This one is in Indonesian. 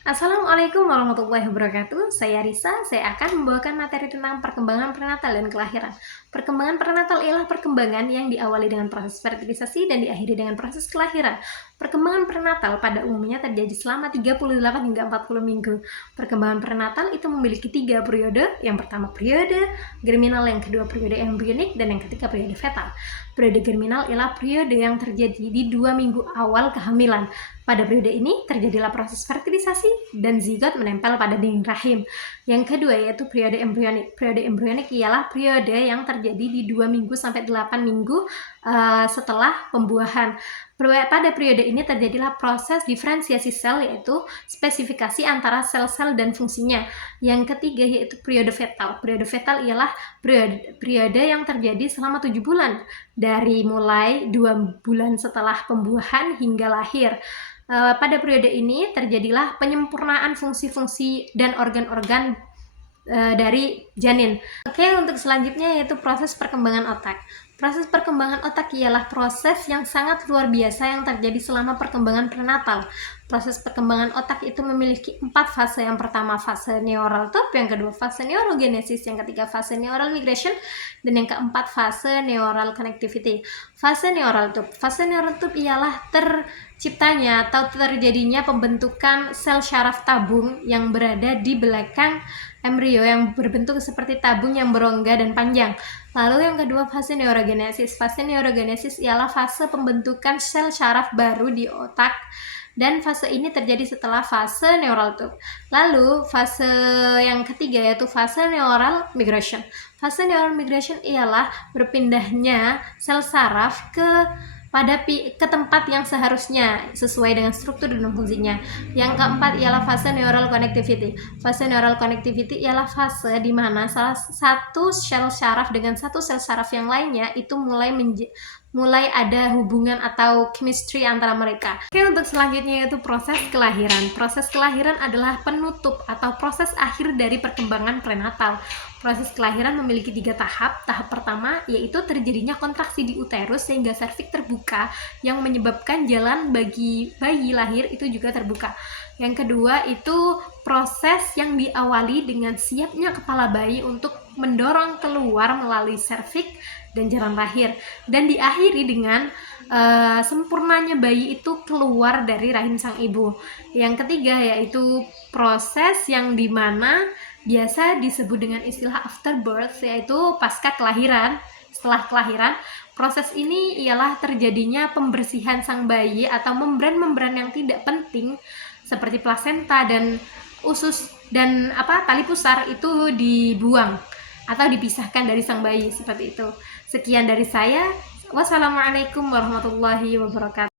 Assalamualaikum warahmatullahi wabarakatuh. Saya Risa. Saya akan membawakan materi tentang perkembangan prenatal dan kelahiran. Perkembangan prenatal ialah perkembangan yang diawali dengan proses fertilisasi dan diakhiri dengan proses kelahiran. Perkembangan prenatal pada umumnya terjadi selama 38 hingga 40 minggu. Perkembangan prenatal itu memiliki 3 periode. Yang pertama periode germinal, yang kedua periode embrionik, dan yang ketiga periode fetal. Periode germinal ialah periode yang terjadi di 2 minggu awal kehamilan. Pada periode ini terjadilah proses fertilisasi dan zigot menempel pada dinding rahim. Yang kedua yaitu periode embrionik. Periode embrionik ialah periode yang terjadi di 2 minggu sampai 8 minggu setelah pembuahan. Pada periode ini terjadilah proses diferensiasi sel, yaitu spesifikasi antara sel-sel dan fungsinya. Yang ketiga yaitu periode fetal. Periode fetal ialah periode yang terjadi selama 7 bulan, dari mulai 2 bulan setelah pembuahan hingga lahir. Pada periode ini terjadilah penyempurnaan fungsi-fungsi dan organ-organ dari janin. Oke, untuk selanjutnya yaitu proses perkembangan otak. Proses perkembangan otak ialah proses yang sangat luar biasa yang terjadi selama perkembangan prenatal. Proses perkembangan otak itu memiliki 4 fase. Yang pertama fase neural tube, yang kedua fase neurogenesis, yang ketiga fase neural migration, dan yang keempat fase neural connectivity. Fase neural tube. Fase neural tube ialah terciptanya atau terjadinya pembentukan sel syaraf tabung yang berada di belakang embrio yang berbentuk seperti tabung yang berongga dan panjang. Lalu yang kedua fase neurogenesis. Fase neurogenesis ialah fase pembentukan sel syaraf baru di otak, dan fase ini terjadi setelah fase neural tube. Lalu fase yang ketiga yaitu fase neural migration. Fase neural migration ialah berpindahnya sel saraf ke tempat yang seharusnya sesuai dengan struktur dan fungsinya. Yang keempat ialah fase neural connectivity. Fase neural connectivity ialah fase di mana salah satu sel saraf dengan satu sel saraf yang lainnya itu mulai ada hubungan atau chemistry antara mereka. Oke, untuk selanjutnya yaitu proses kelahiran. Proses kelahiran adalah penutup atau proses akhir dari perkembangan prenatal. Proses kelahiran memiliki 3 tahap. Tahap pertama yaitu terjadinya kontraksi di uterus sehingga serviks terbuka yang menyebabkan jalan bagi bayi lahir itu juga terbuka. Yang kedua itu proses yang diawali dengan siapnya kepala bayi untuk mendorong keluar melalui serviks dan jalan lahir, dan diakhiri dengan sempurnanya bayi itu keluar dari rahim sang ibu. Yang ketiga yaitu proses yang dimana biasa disebut dengan istilah afterbirth, yaitu pasca kelahiran. Setelah kelahiran, proses ini ialah terjadinya pembersihan sang bayi atau membran-membran yang tidak penting seperti plasenta dan usus dan tali pusar itu dibuang atau dipisahkan dari sang bayi, seperti itu. Sekian dari saya. Wassalamualaikum warahmatullahi wabarakatuh.